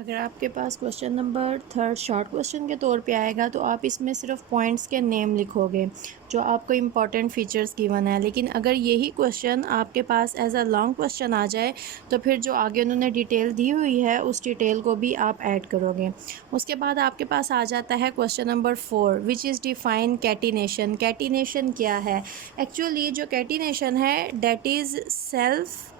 अगर आपके पास question number 3 short question के तौर पे आएगा तो आप इसमें सिर्फ पॉइंट्स के नेम लिखोगे जो आपको इम्पॉर्टेंट फीचर्स गिवन है। लेकिन अगर यही क्वेश्चन आपके पास एज अ लॉन्ग क्वेश्चन आ जाए तो फिर जो आगे उन्होंने डिटेल दी हुई है उस डिटेल को भी आप ऐड करोगे। उसके बाद आपके पास आ जाता है question number 4 which is define catenation. Catenation क्या है? एक्चुअली जो कैटिनेशन है that is self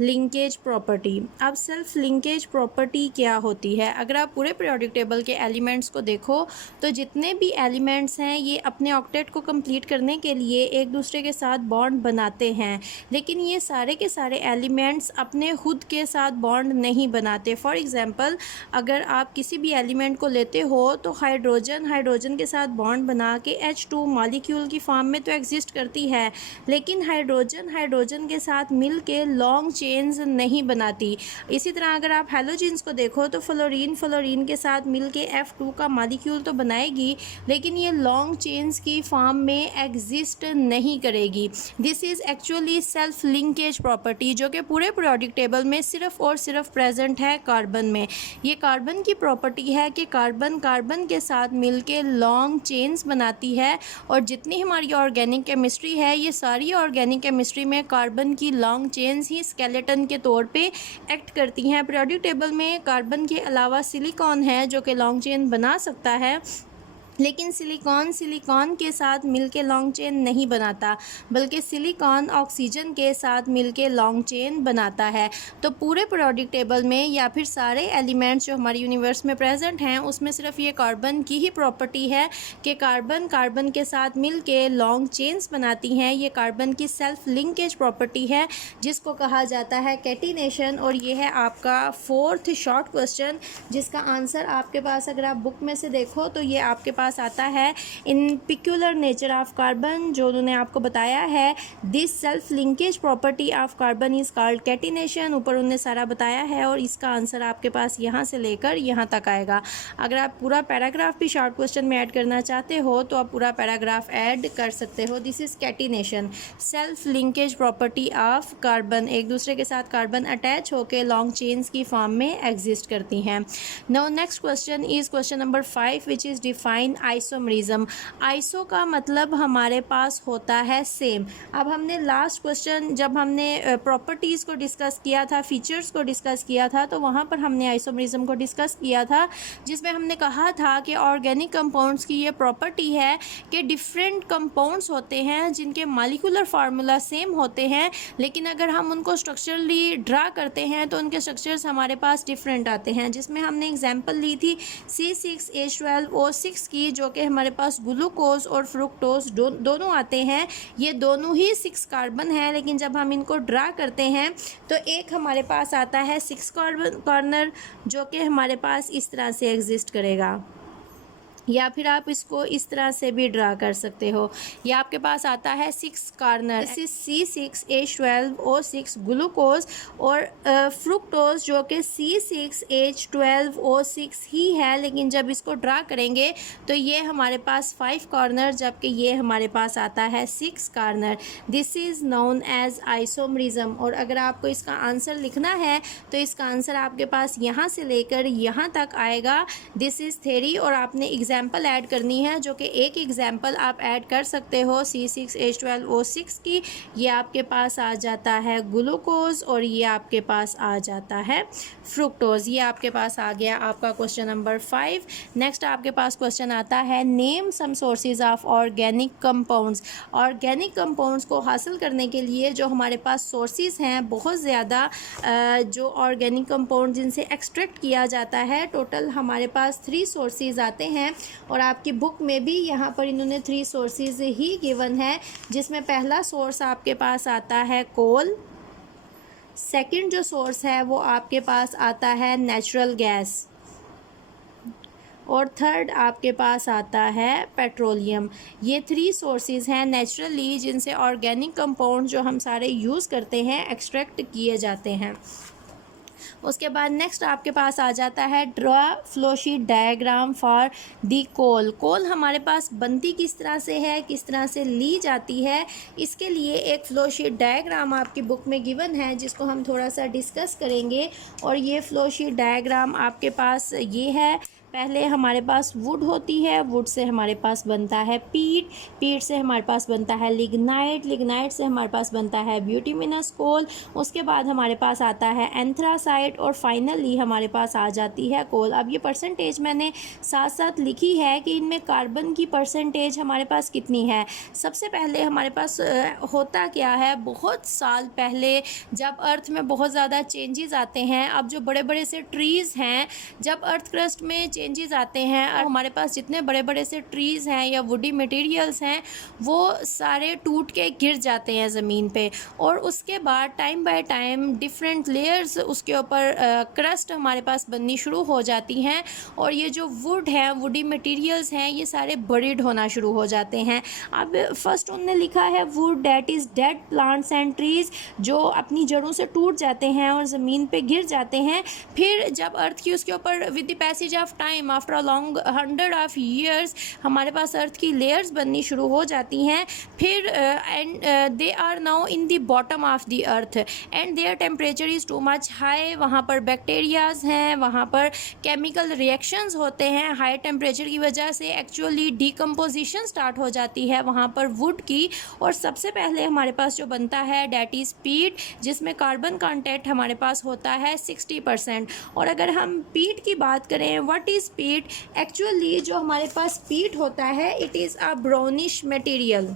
linkage property. अब सेल्फ लिंकेज प्रॉपर्टी क्या होती है? अगर आप पूरे पीरियोडिक टेबल के एलिमेंट्स को देखो तो जितने भी एलिमेंट्स हैं ये अपने ऑक्टेट को कंप्लीट करने के लिए एक दूसरे के साथ बॉन्ड बनाते हैं, लेकिन ये सारे के सारे एलिमेंट्स अपने खुद के साथ बॉन्ड नहीं बनाते। फॉर एग्जांपल अगर आप किसी भी एलिमेंट को लेते हो तो हाइड्रोजन के साथ बॉन्ड बना के H2 मॉलिक्यूल की फॉर्म में तो एग्जिस्ट करती है, लेकिन हाइड्रोजन के साथ मिल के लॉन्ग चेन्स नहीं बनाती। इसी तरह अगर आप हैलोजेंस को देखो तो फ्लोरीन के साथ मिलके F2 का मॉलिक्यूल तो बनाएगी, लेकिन ये लॉन्ग चेन्स की फॉर्म में एग्जिस्ट नहीं करेगी। This is actually self linkage property जो कि पूरे पीरियोडिक टेबल में सिर्फ और सिर्फ प्रेजेंट है कार्बन में। ये कार्बन की प्रॉपर्टी है कि कार्बन के साथ मिलके लॉन्ग चेन्स बनाती है, और जितनी हमारी ऑर्गेनिक केमिस्ट्री है ये सारी ऑर्गेनिक केमिस्ट्री में कार्बन की लॉन्ग चेन्स ही स्केलेटन के तौर पे एक्ट करती हैं। पीरियोडिक टेबल में कार्बन के अलावा सिलिकॉन है जो कि लॉन्ग चेन बना सकता है, लेकिन सिलिकॉन के साथ मिलके लॉन्ग चेन नहीं बनाता, बल्कि सिलिकॉन ऑक्सीजन के साथ मिलके लॉन्ग चेन बनाता है। तो पूरे पीरियोडिक टेबल में या फिर सारे एलिमेंट्स जो हमारे यूनिवर्स में प्रेजेंट हैं उसमें सिर्फ ये कार्बन की ही प्रॉपर्टी है कि कार्बन के साथ मिलके लॉन्ग चेन्स बनाती हैं। ये कार्बन की सेल्फ लिंकेज प्रॉपर्टी है जिसको कहा जाता है कैटिनेशन। और ये है आपका 4th शॉर्ट क्वेश्चन, जिसका आंसर आपके पास अगर आप बुक में से देखो तो ये आपके पास आता है इन पिक्यूलर नेचर ऑफ कार्बन, जो उन्होंने आपको बताया है this self linkage property of carbon is called catenation. ऊपर उन्होंने सारा बताया है और इसका आंसर आपके पास यहाँ से लेकर यहाँ तक आएगा। अगर आप पूरा पैराग्राफ भी शॉर्ट क्वेश्चन में ऐड करना चाहते हो तो आप पूरा पैराग्राफ ऐड कर सकते हो। This is catenation, self linkage property of carbon. एक दूसरे के साथ कार्बन अटैच होकर लॉन्ग चेन्स की फॉर्म में एग्जिस्ट करती हैं। Now next question is question number 5 which is define isomerism. Iso का मतलब हमारे पास होता है सेम। अब हमने लास्ट क्वेश्चन जब हमने प्रॉपर्टीज़ को डिस्कस किया था, फीचर्स को डिस्कस किया था, तो वहाँ पर हमने आइसोमरिज्म को डिस्कस किया था, जिसमें हमने कहा था कि ऑर्गेनिक कंपाउंड्स की ये प्रॉपर्टी है कि डिफरेंट कंपाउंड्स होते हैं जिनके मॉलिक्यूलर फार्मूला सेम होते हैं, लेकिन अगर हम उनको स्ट्रक्चरली ड्रा करते हैं तो उनके स्ट्रक्चर्स हमारे पास डिफरेंट आते हैं। जिसमें हमने एग्जाम्पल ली थी C6H12O6 की, जो कि हमारे पास ग्लूकोज और फ्रुक्टोज दोनों आते हैं। ये दोनों ही 6 कार्बन है, लेकिन जब हम इनको ड्रा करते हैं तो एक हमारे पास आता है 6 कार्बन कॉर्नर, जो कि हमारे पास इस तरह से एग्जिस्ट करेगा, या फिर आप इसको इस तरह से भी ड्रा कर सकते हो। या आपके पास आता है 6 कार्नर, C6H12O6 ग्लूकोज, और फ्रुक्टोज जो कि C6H12O6 ही है, लेकिन जब इसको ड्रा करेंगे तो ये हमारे पास 5 कार्नर, जबकि ये हमारे पास आता है 6 corner. This is known as isomerism. और अगर आपको इसका आंसर लिखना है तो इसका आंसर आपके पास यहाँ से लेकर यहाँ तक आएगा। दिस इज़ थ्योरी, और आपने एग्जाम्पल ऐड करनी है, जो कि एक एग्जाम्पल आप ऐड कर सकते हो C6H12O6 की। ये आपके पास आ जाता है ग्लूकोज और ये आपके पास आ जाता है फ्रुक्टोज। ये आपके पास आ गया आपका क्वेश्चन नंबर 5। नेक्स्ट आपके पास क्वेश्चन आता है name some sources of organic compounds. Organic compounds को हासिल करने के लिए जो हमारे पास सोर्सेज हैं बहुत ज़्यादा, जो ऑर्गेनिक कंपाउंड जिनसे एक्सट्रैक्ट किया जाता है, टोटल हमारे पास 3 सोर्सेज आते हैं। और आपकी बुक में भी यहाँ पर इन्होंने 3 सोर्सेज ही गिवन है, जिसमें पहला सोर्स आपके पास आता है कोल, सेकंड जो सोर्स है वो आपके पास आता है नेचुरल गैस, और थर्ड आपके पास आता है पेट्रोलियम। ये 3 सोर्सेज हैं नेचुरली जिनसे ऑर्गेनिक कंपाउंड जो हम सारे यूज़ करते हैं एक्सट्रैक्ट किए जाते हैं। उसके बाद नेक्स्ट आपके पास आ जाता है draw flowsheet diagram for the कोल। कोल हमारे पास बनती किस तरह से है, किस तरह से ली जाती है, इसके लिए एक फ्लोशीट डायग्राम आपकी बुक में गिवन है जिसको हम थोड़ा सा डिस्कस करेंगे। और ये फ्लोशीट डायग्राम आपके पास ये है। पहले हमारे पास वुड होती है, वुड से हमारे पास बनता है पीट, पीट से हमारे पास बनता है लिग्नाइट, लिग्नाइट से हमारे पास बनता है ब्यूटिमिनस कोल। उसके बाद हमारे पास आता है एंथ्रासाइट और फाइनली हमारे पास आ जाती है कोल। अब ये परसेंटेज मैंने साथ साथ लिखी है कि इनमें कार्बन की परसेंटेज हमारे पास कितनी है। सबसे पहले हमारे पास होता क्या है, बहुत साल पहले जब अर्थ में बहुत ज़्यादा चेंजेस आते हैं, अब जो बड़े बड़े से ट्रीज़ हैं, जब अर्थ क्रस्ट में चेंजेस आते हैं और हमारे पास जितने बड़े बड़े से ट्रीज़ हैं या वुडी मटेरियल्स हैं वो सारे टूट के गिर जाते हैं ज़मीन पे। और उसके बाद time by time different layers उसके ऊपर क्रस्ट हमारे पास बननी शुरू हो जाती हैं और ये जो वुड है, वुडी मटेरियल्स हैं, ये सारे बरीड होना शुरू हो जाते हैं। अब फर्स्ट उन्होंने लिखा है would that is dead plants and trees, जो अपनी जड़ों से टूट जाते हैं और ज़मीन पे गिर जाते हैं। फिर जब अर्थ की उसके ऊपर with the passage of time after a long 100 of years हमारे पास अर्थ की लेयर्स बननी शुरू हो जाती हैं। फिर and they are now in the bottom of the earth and there temperature is too much high. वहाँ पर बैक्टीरियाज हैं, वहाँ पर केमिकल रिएक्शंस होते हैं। हाई टेम्परेचर की वजह से एक्चुअली डिकम्पोजिशन स्टार्ट हो जाती है वहाँ पर वुड की। और सबसे पहले हमारे पास जो बनता है डैट इज़ पीट, जिसमें कार्बन कंटेंट हमारे पास होता है 60%। और अगर हम पीट की बात करें, व्हाट इज़ पीट, एक्चुअली जो हमारे पास पीट होता है it is a brownish material.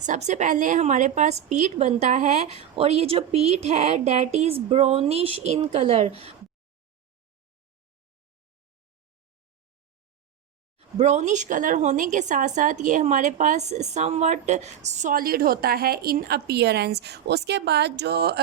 सबसे पहले हमारे पास पीट बनता है और ये जो पीट है that is brownish in colour. Brownish colour होने के साथ साथ ये हमारे पास समवट सॉलिड होता है इन अपीयरेंस। उसके बाद जो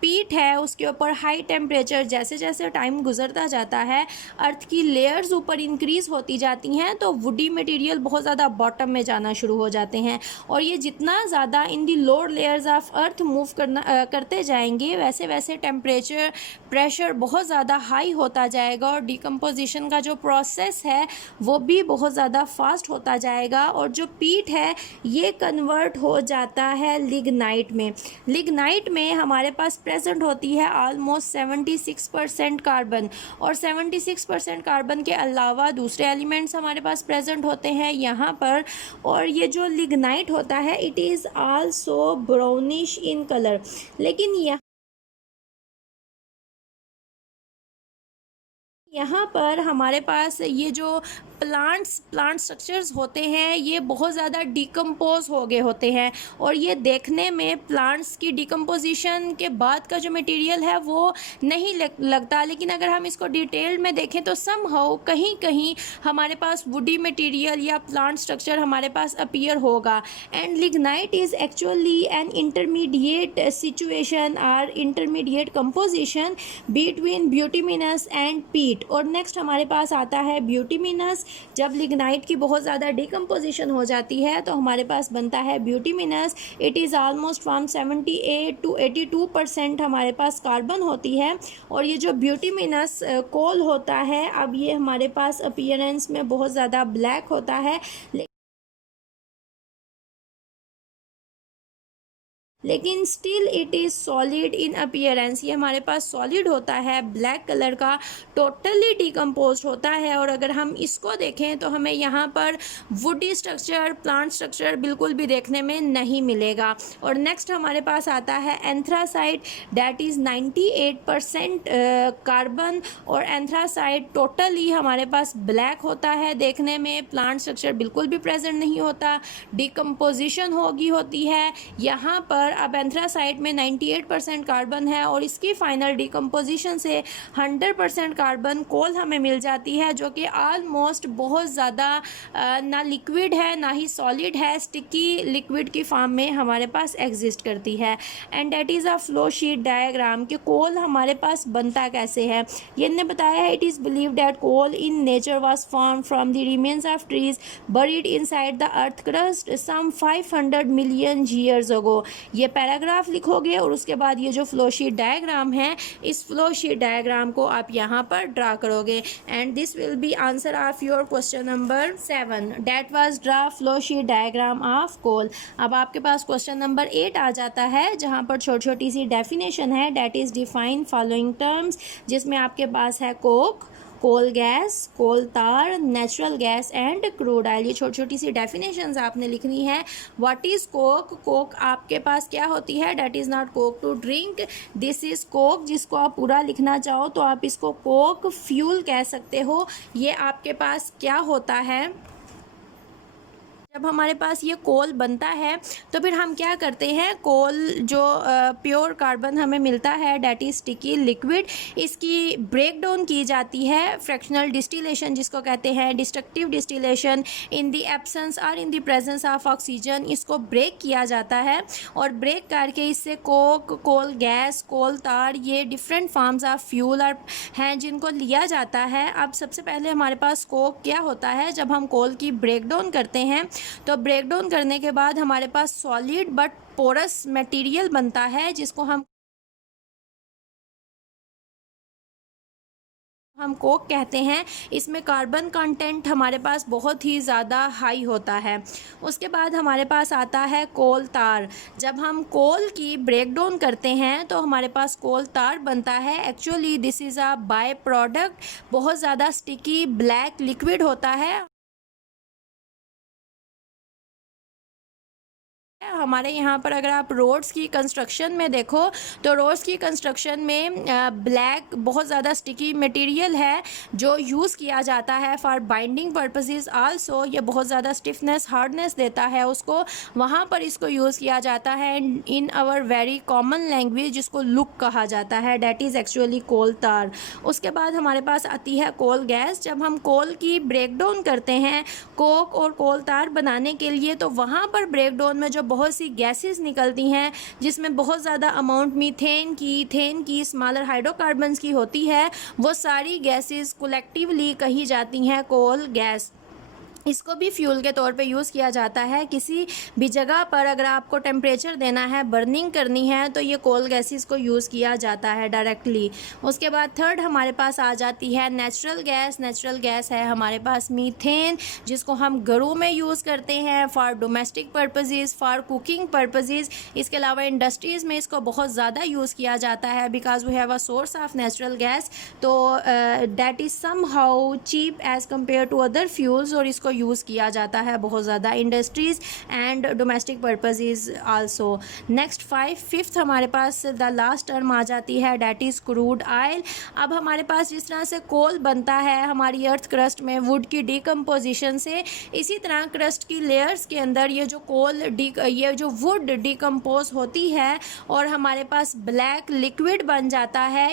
पीट है उसके ऊपर हाई टेम्परेचर, जैसे जैसे टाइम गुजरता जाता है अर्थ की लेयर्स ऊपर इंक्रीज़ होती जाती हैं तो वुडी मटेरियल बहुत ज़्यादा बॉटम में जाना शुरू हो जाते हैं। और ये जितना ज़्यादा in the lower layers of earth move करते जाएंगे वैसे वैसे टेम्परेचर प्रेशर बहुत ज़्यादा हाई होता जाएगा और डिकम्पोजिशन का जो प्रोसेस है वो भी बहुत ज़्यादा फास्ट होता जाएगा। और जो पीट है ये कन्वर्ट हो जाता है लिग्नाइट में। लिग्नाइट में हमारे पास प्रेजेंट होती है ऑलमोस्ट 76% कार्बन और 76% कार्बन के अलावा दूसरे एलिमेंट्स हमारे पास प्रेजेंट होते हैं यहाँ पर। और ये जो लिग्नाइट होता है it is also brownish in colour. लेकिन यहाँ पर हमारे पास ये जो प्लांट स्ट्रक्चर्स होते हैं ये बहुत ज़्यादा डिकम्पोज हो गए होते हैं और ये देखने में प्लांट्स की डिकम्पोजिशन के बाद का जो मटेरियल है वो नहीं लगता। लेकिन अगर हम इसको डिटेल में देखें तो समहाउ कहीं कहीं हमारे पास वुडी मटेरियल या प्लांट स्ट्रक्चर हमारे पास अपीयर होगा। And lignite is actually an intermediate situation और इंटरमीडिएट कंपोजिशन बिटवीन ब्यूटिमिनस एंड पीट। और नेक्स्ट हमारे पास आता है ब्यूटिमिनस। जब लिग्नाइट की बहुत ज़्यादा डिकम्पोजिशन हो जाती है तो हमारे पास बनता है bituminous. It is almost from 78 to 82% हमारे पास कार्बन होती है। और ये जो ब्यूटिमिनस कोल होता है अब ये हमारे पास अपीयरेंस में बहुत ज़्यादा ब्लैक होता है लेकिन still it is solid in appearance. ये हमारे पास सॉलिड होता है, ब्लैक कलर का, टोटली डिकम्पोज होता है। और अगर हम इसको देखें तो हमें यहाँ पर वुडी स्ट्रक्चर, प्लांट स्ट्रक्चर बिल्कुल भी देखने में नहीं मिलेगा। और नेक्स्ट हमारे पास आता है एंथ्रासाइट डैट इज़ 98% कार्बन। और एंथ्रासाइट टोटली हमारे पास ब्लैक होता है देखने में, प्लांट स्ट्रक्चर बिल्कुल भी प्रेजेंट नहीं होता, डिकम्पोजिशन होती है यहाँ पर। अब एंथ्रासाइट में 98% कार्बन है और इसकी फाइनल डिकम्पोजिशन से 100% कार्बन कोल हमें मिल जाती है जो कि ऑलमोस्ट बहुत ज़्यादा ना लिक्विड है ना ही सॉलिड है, स्टिकी लिक्विड की फॉर्म में हमारे पास एग्जिस्ट करती है। And that is a flow sheet diagram कि कोल हमारे पास बनता कैसे है। ये ने बताया है it is believe that coal in nature was form from the remains of trees buried inside the earth crust some 500 million years ago. ये पैराग्राफ लिखोगे और उसके बाद ये जो फ्लो शीट डायग्राम है, इस फ्लो शीट डायग्राम को आप यहाँ पर ड्रा करोगे। And this will be answer of your question number 7, that was draw flow sheet diagram of coal. अब आपके पास क्वेश्चन नंबर 8 आ जाता है, जहाँ पर छोटी छोटी सी डेफिनेशन है, that is define following terms, जिसमें आपके पास है कोक, कोल गैस, कोल तार, natural gas and crude oil. ये छोटी छोटी सी डेफिनेशंस आपने लिखनी है। What is Coke? कोक आपके पास क्या होती है? That is not coke to drink, this is coke. जिसको आप पूरा लिखना चाहो तो आप इसको कोक फ्यूल कह सकते हो। ये आपके पास क्या होता है? जब हमारे पास ये कोल बनता है तो फिर हम क्या करते हैं, कोल जो प्योर कार्बन हमें मिलता है, डेट इज स्टिकी लिक्विड, इसकी ब्रेक डाउन की जाती है, फ्रैक्शनल डिस्टिलेशन जिसको कहते हैं, destructive distillation, in the absence और in the presence of oxygen, इसको ब्रेक किया जाता है और ब्रेक करके इससे कोक, कोल गैस, कोल तार, ये डिफरेंट फॉर्म्स ऑफ फ्यूल और हैं जिनको लिया जाता है। अब सबसे पहले हमारे पास कोक क्या होता है, जब हम कोल की ब्रेक डाउन करते हैं तो ब्रेक डाउन करने के बाद हमारे पास सॉलिड बट पोरस मटेरियल बनता है, जिसको हम कोक कहते हैं। इसमें कार्बन कंटेंट हमारे पास बहुत ही ज़्यादा हाई होता है। उसके बाद हमारे पास आता है कोल तार। जब हम कोल की ब्रेक डाउन करते हैं तो हमारे पास कोल तार बनता है। Actually this is a by product, बहुत ज़्यादा स्टिकी ब्लैक लिक्विड होता है। हमारे यहाँ पर अगर आप रोड्स की कंस्ट्रक्शन में देखो तो रोड्स की कंस्ट्रक्शन में ब्लैक बहुत ज़्यादा स्टिकी मटेरियल है जो यूज़ किया जाता है फॉर बाइंडिंग पर्पसेस आल्सो। ये बहुत ज़्यादा स्टिफनेस, हार्डनेस देता है उसको, वहाँ पर इसको यूज़ किया जाता है in our very common language, जिसको लुक कहा जाता है, डेट इज़ एक्चुअली कोल तार। उसके बाद हमारे पास आती है कोल गैस। जब हम कोल की ब्रेक डाउन करते हैं कोक और कोल तार बनाने के लिए, तो वहाँ पर ब्रेक डाउन में जो बहुत सी गैसेस निकलती हैं, जिसमें बहुत ज़्यादा अमाउंट मीथेन की, स्मॉलर हाइड्रोकार्बन्स की होती है, वो सारी गैसेस कलेक्टिवली कही जाती हैं कोल गैस। इसको भी फ्यूल के तौर पे यूज़ किया जाता है। किसी भी जगह पर अगर आपको टेम्परेचर देना है, बर्निंग करनी है, तो ये कोल गैसेस को यूज़ किया जाता है डायरेक्टली। उसके बाद थर्ड हमारे पास आ जाती है नेचुरल गैस। नेचुरल गैस है हमारे पास मीथेन, जिसको हम घरों में यूज़ करते हैं for domestic purposes, for cooking purposes. इसके अलावा इंडस्ट्रीज़ में इसको बहुत ज़्यादा यूज़ किया जाता है because we have a source of natural gas. तो that is somehow cheap as compare to other fuels, और इसको यूज़ किया जाता है बहुत ज़्यादा industries and domestic purposes also. Next fifth हमारे पास द लास्ट टर्म आ जाती है, डेट इज़ क्रूड ऑयल। अब हमारे पास जिस तरह से कोल बनता है हमारी अर्थ क्रस्ट में वुड की डिकम्पोजिशन से, इसी तरह क्रस्ट की लेयर्स के अंदर ये जो वुड डिकम्पोज होती है और हमारे पास ब्लैक लिक्विड बन जाता है।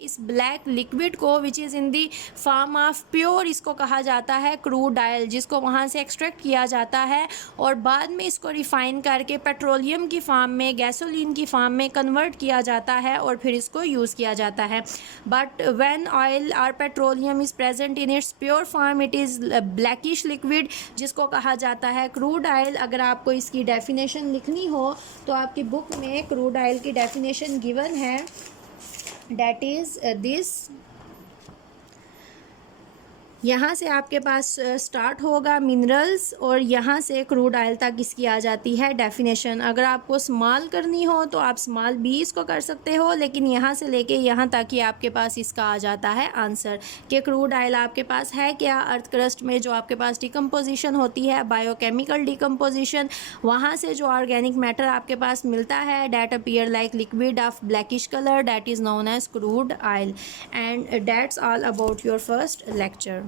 इस ब्लैक लिक्विड को which is in the form of pure, इसको कहा जाता है क्रूड ऑयल, जिसको वहाँ से एक्सट्रैक्ट किया जाता है और बाद में इसको रिफ़ाइन करके पेट्रोलियम की फॉर्म में, गैसोलीन की फॉर्म में कन्वर्ट किया जाता है और फिर इसको यूज़ किया जाता है। बट व्हेन ऑयल और petroleum is present in its pure form, it is blackish liquid, जिसको कहा जाता है क्रूड ऑयल। अगर आपको इसकी डेफिनेशन लिखनी हो तो आपकी बुक में क्रूड ऑयल की डेफिनेशन गिवन है, that is this। यहाँ से आपके पास स्टार्ट होगा मिनरल्स और यहाँ से क्रूड ऑयल तक इसकी आ जाती है डेफिनेशन। अगर आपको स्मॉल करनी हो तो आप स्मॉल भी इसको कर सकते हो, लेकिन यहाँ से लेके यहाँ तक ही आपके पास इसका आ जाता है आंसर कि क्रूड ऑयल आपके पास है क्या। अर्थ क्रस्ट में जो आपके पास डिकम्पोजिशन होती है, बायोकेमिकल डिकम्पोजिशन, वहाँ से जो ऑर्गेनिक मैटर आपके पास मिलता है, that appear like liquid of blackish colour, that is known as crude oil. And that's all about your first lecture.